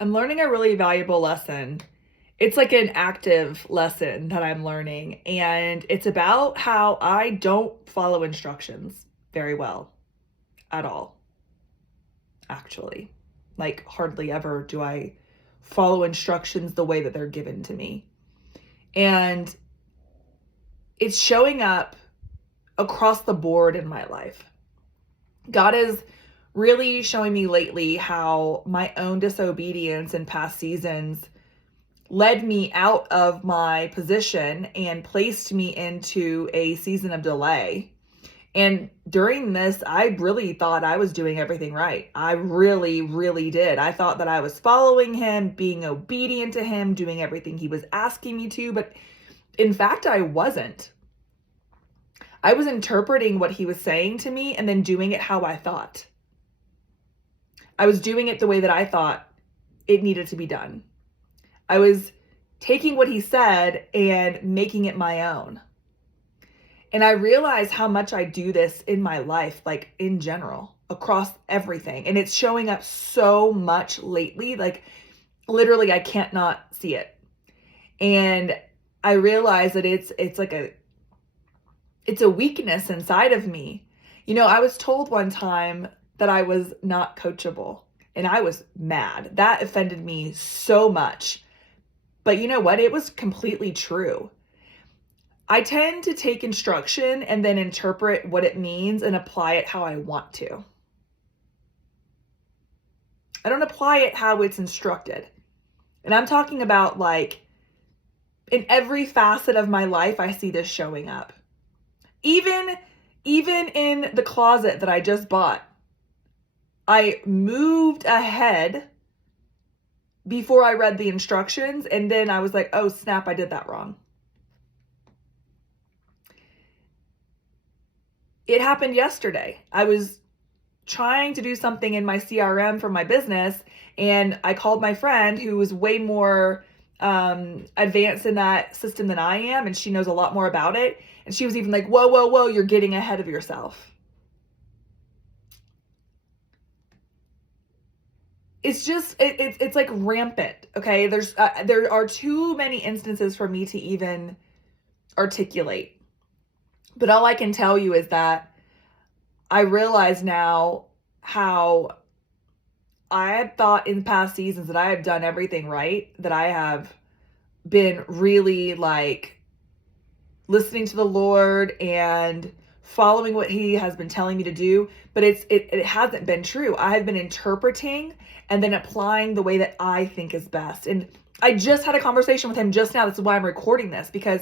I'm learning a really valuable lesson. It's like an active lesson that I'm learning, and it's about how I don't follow instructions very well at all, actually. Like, hardly ever do I follow instructions the way that they're given to me. And it's showing up across the board in my life. God is really showing me lately how my own disobedience in past seasons led me out of my position and placed me into a season of delay. And during this, I really thought I was doing everything right. I really, really did. I thought that I was following him, being obedient to him, doing everything he was asking me to. But in fact, I wasn't. I was interpreting what he was saying to me and then doing it how I thought. I was doing it the way that I thought it needed to be done. I was taking what he said and making it my own. And I realize how much I do this in my life, like in general, across everything. And it's showing up so much lately, like literally I can't not see it. And I realize that it's like it's a weakness inside of me. You know, I was told one time that I was not coachable, and I was mad. That offended me so much. But you know what? It was completely true. I tend to take instruction and then interpret what it means and apply it how I want to. I don't apply it how it's instructed. And I'm talking about like in every facet of my life, I see this showing up. Even in the closet that I just bought, I moved ahead before I read the instructions, and then I was like, oh snap, I did that wrong. It happened yesterday. I was trying to do something in my CRM for my business, and I called my friend who was way more advanced in that system than I am, and she knows a lot more about it. And she was even like, whoa, you're getting ahead of yourself. It's just it's like rampant. Okay, there are too many instances for me to even articulate. But all I can tell you is that I realize now how I had thought in past seasons that I have done everything right, that I have been really like listening to the Lord and following what he has been telling me to do, but it hasn't been true. I have been interpreting and then applying the way that I think is best. And I just had a conversation with him just now. This is why I'm recording this, because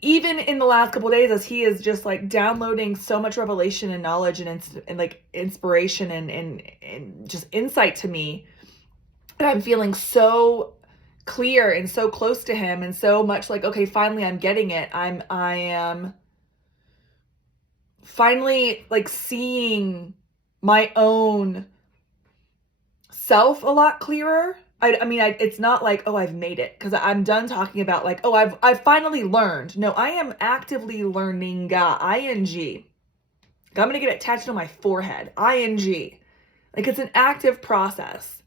even in the last couple of days, as he is just like downloading so much revelation and knowledge and like inspiration and just insight to me, and I'm feeling so clear and so close to him and so much like, okay, finally I'm getting it. I am finally like seeing my own self a lot clearer. I mean, it's not like, oh, I've made it, because I'm done talking about like, oh, I've finally learned. No, I am actively learning. ING. I'm gonna get it tattooed on my forehead. ING. Like, it's an active process.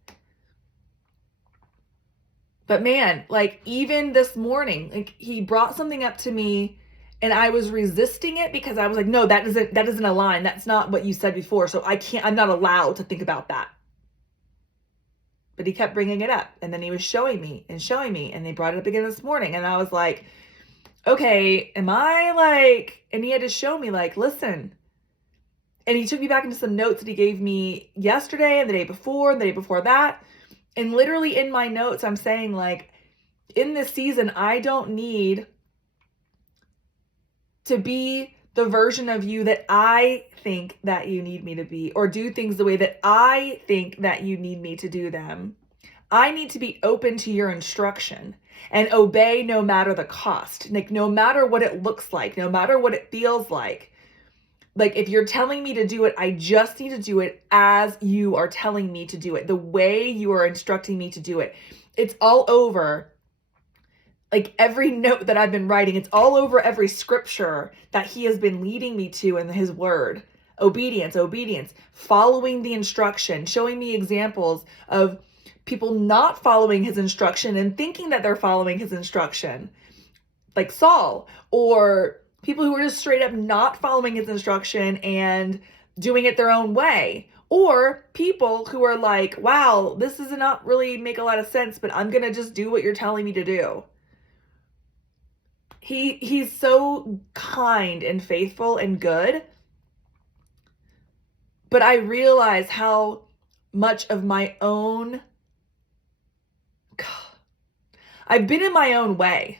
But man, like even this morning, like he brought something up to me and I was resisting it because I was like, no, that doesn't align. That's not what you said before. So I'm not allowed to think about that. But he kept bringing it up, and then he was showing me, and they brought it up again this morning. And I was like, okay, am I like, and he had to show me like, listen. And he took me back into some notes that he gave me yesterday and the day before and the day before that. And literally in my notes, I'm saying like, in this season, I don't need to be the version of you that I think that you need me to be, or do things the way that I think that you need me to do them. I need to be open to your instruction and obey no matter the cost. Like, no matter what it looks like, no matter what it feels like. Like, if you're telling me to do it, I just need to do it as you are telling me to do it, the way you are instructing me to do it. It's all over, like, every note that I've been writing. It's all over every scripture that he has been leading me to in his word. Obedience, following the instruction, showing me examples of people not following his instruction and thinking that they're following his instruction, like Saul, or people who are just straight up not following his instruction and doing it their own way, or people who are like, wow, this does not really make a lot of sense, but I'm gonna just do what you're telling me to do. He's so kind and faithful and good, but I realize how much of my own, I've been in my own way.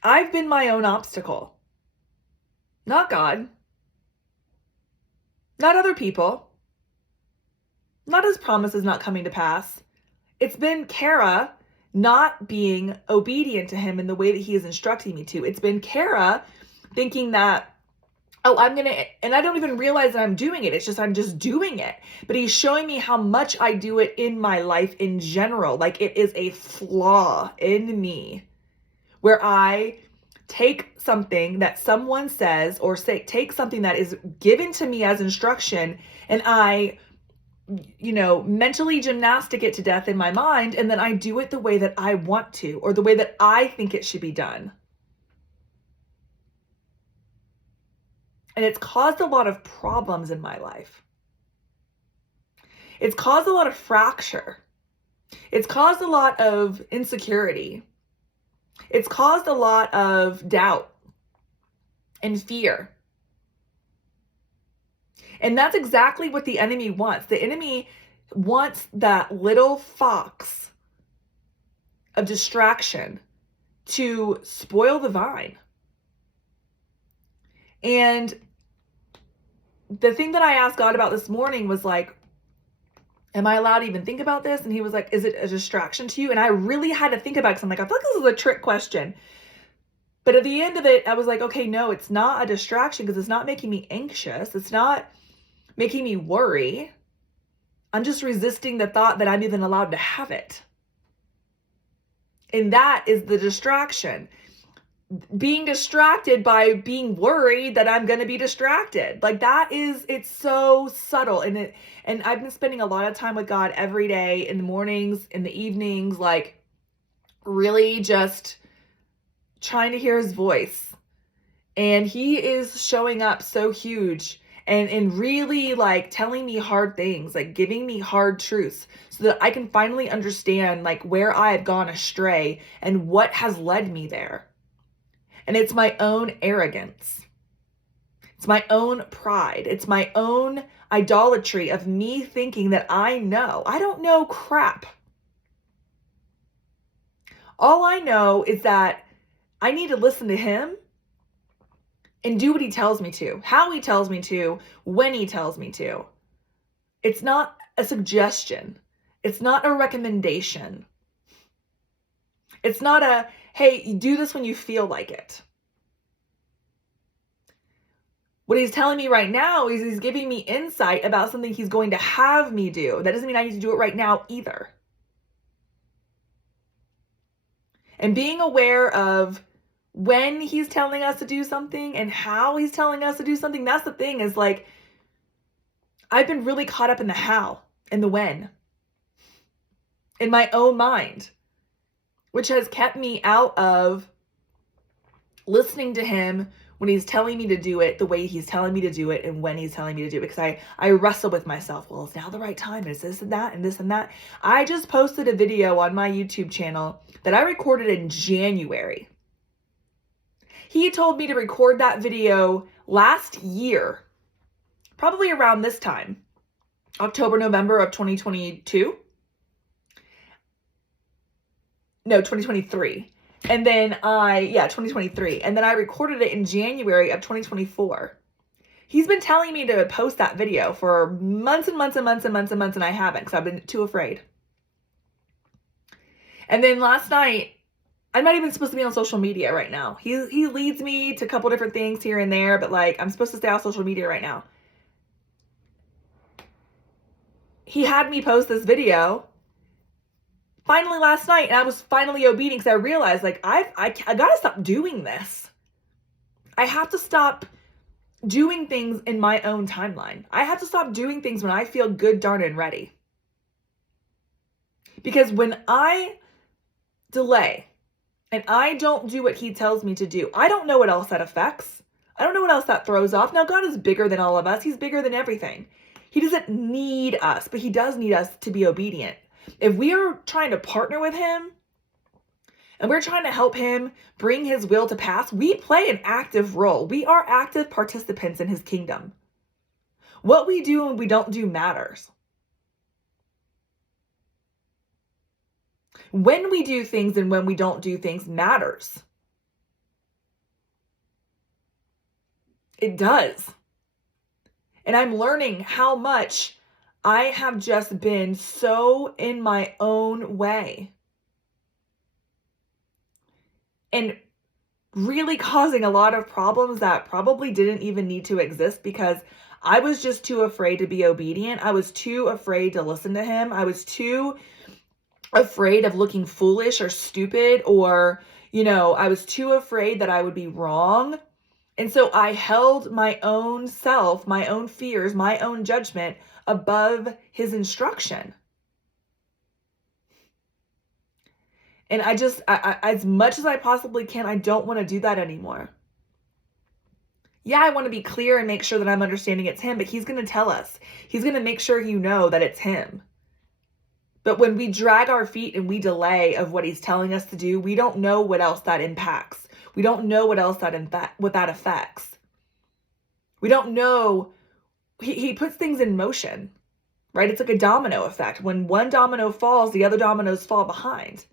I've been my own obstacle. Not God. Not other people. Not his promises not coming to pass. It's been Kara not being obedient to him in the way that he is instructing me to. It's been Kara thinking that, oh, and I don't even realize that I'm doing it. It's just, I'm just doing it. But he's showing me how much I do it in my life in general. Like it is a flaw in me where I take something that someone says or take something that is given to me as instruction, and I, mentally gymnastic it to death in my mind, and then I do it the way that I want to, or the way that I think it should be done. And it's caused a lot of problems in my life. It's caused a lot of fracture. It's caused a lot of insecurity. It's caused a lot of doubt and fear. And that's exactly what the enemy wants. The enemy wants that little fox of distraction to spoil the vine. And the thing that I asked God about this morning was like, am I allowed to even think about this? And he was like, is it a distraction to you? And I really had to think about it because I'm like, I feel like this is a trick question. But at the end of it, I was like, okay, no, it's not a distraction because it's not making me anxious. It's not making me worry. I'm just resisting the thought that I'm even allowed to have it. And that is the distraction. Being distracted by being worried that I'm going to be distracted. Like it's so subtle. And I've been spending a lot of time with God every day, in the mornings, in the evenings, like really just trying to hear his voice. And he is showing up so huge and really like telling me hard things, like giving me hard truths so that I can finally understand like where I have gone astray and what has led me there. And it's my own arrogance. It's my own pride. It's my own idolatry of me thinking that I know. I don't know crap. All I know is that I need to listen to him and do what he tells me to, how he tells me to, when he tells me to. It's not a suggestion. It's not a recommendation. It's not a, hey, you do this when you feel like it. What he's telling me right now is he's giving me insight about something he's going to have me do. That doesn't mean I need to do it right now either. And being aware of when he's telling us to do something and how he's telling us to do something, that's the thing, is like, I've been really caught up in the how and the when in my own mind, which has kept me out of listening to him when he's telling me to do it the way he's telling me to do it and when he's telling me to do it, because I wrestle with myself. Well, is now the right time? Is this and that and this and that? I just posted a video on my YouTube channel that I recorded in January. He told me to record that video last year, probably around this time, October, November of 2022. No, 2023. And then 2023. And then I recorded it in January of 2024. He's been telling me to post that video for months and months and months and months and months, and I haven't because I've been too afraid. And then last night, I'm not even supposed to be on social media right now. He leads me to a couple different things here and there, but like I'm supposed to stay off social media right now. He had me post this video finally last night, and I was finally obedient because I realized like I gotta stop doing this. I have to stop doing things in my own timeline. I have to stop doing things when I feel good, darn, and ready. Because when I delay and I don't do what he tells me to do, I don't know what else that affects. I don't know what else that throws off. Now, God is bigger than all of us. He's bigger than everything. He doesn't need us, but he does need us to be obedient. If we are trying to partner with him and we're trying to help him bring his will to pass, we play an active role. We are active participants in his kingdom. What we do and we don't do matters. When we do things and when we don't do things matters. It does. And I'm learning how much I have just been so in my own way. And really causing a lot of problems that probably didn't even need to exist because I was just too afraid to be obedient. I was too afraid to listen to him. I was too afraid of looking foolish or stupid, or, I was too afraid that I would be wrong. And so I held my own self, my own fears, my own judgment above his instruction. And I as much as I possibly can, I don't want to do that anymore. Yeah, I want to be clear and make sure that I'm understanding it's him, but he's going to tell us. He's going to make sure that it's him. But when we drag our feet and we delay of what he's telling us to do, we don't know what else that impacts. We don't know what else what that affects. We don't know. He puts things in motion, right? It's like a domino effect. When one domino falls, the other dominoes fall behind.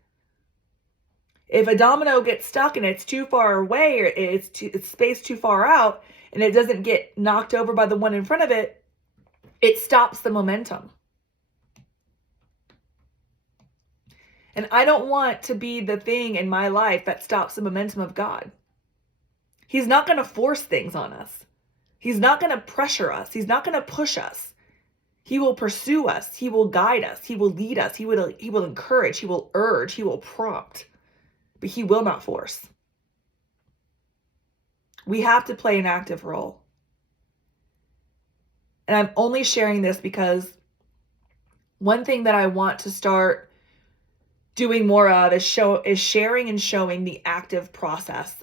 If a domino gets stuck and it's too far away, or it's spaced too far out, and it doesn't get knocked over by the one in front of it, it stops the momentum. And I don't want to be the thing in my life that stops the momentum of God. He's not going to force things on us. He's not going to pressure us. He's not going to push us. He will pursue us. He will guide us. He will lead us. He will encourage. He will urge. He will prompt. But he will not force. We have to play an active role. And I'm only sharing this because one thing that I want to start doing more of is sharing and showing the active process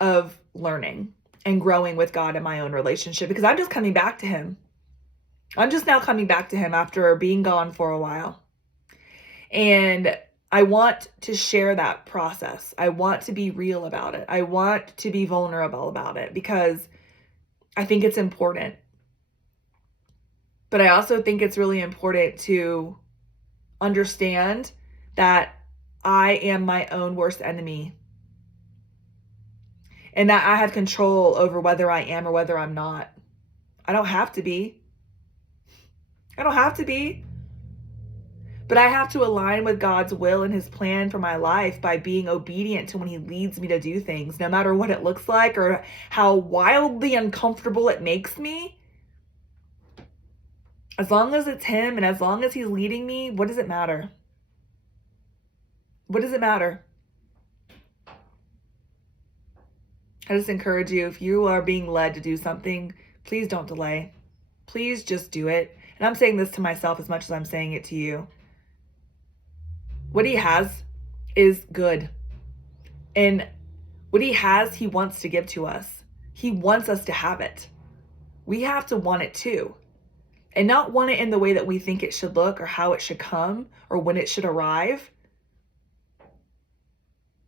of learning and growing with God in my own relationship, because I'm just coming back to him. I'm just now coming back to him after being gone for a while. And I want to share that process. I want to be real about it. I want to be vulnerable about it because I think it's important. But I also think it's really important to understand that I am my own worst enemy, and that I have control over whether I am or whether I'm not. I don't have to be. But I have to align with God's will and his plan for my life by being obedient to when he leads me to do things, no matter what it looks like or how wildly uncomfortable it makes me. As long as it's him and as long as he's leading me, what does it matter? What does it matter? I just encourage you, if you are being led to do something, please don't delay. Please just do it. And I'm saying this to myself as much as I'm saying it to you. What he has is good. And what he has, he wants to give to us. He wants us to have it. We have to want it too. And not want it in the way that we think it should look or how it should come or when it should arrive.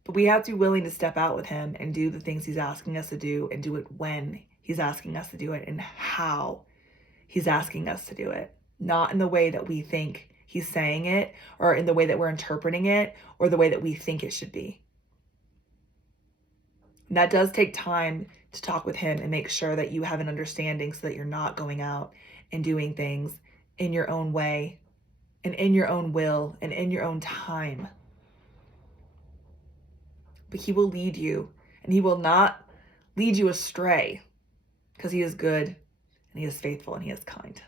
But we have to be willing to step out with him and do the things he's asking us to do, and do it when he's asking us to do it and how he's asking us to do it. Not in the way that we think he's saying it, or in the way that we're interpreting it, or the way that we think it should be. And that does take time to talk with him and make sure that you have an understanding so that you're not going out and doing things in your own way and in your own will and in your own time. But he will lead you, and he will not lead you astray, because he is good and he is faithful and he is kind.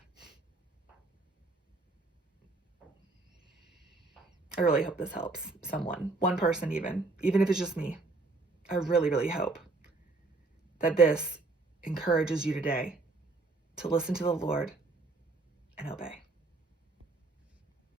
I really hope this helps someone, one person even if it's just me. I really, really hope that this encourages you today to listen to the Lord and obey.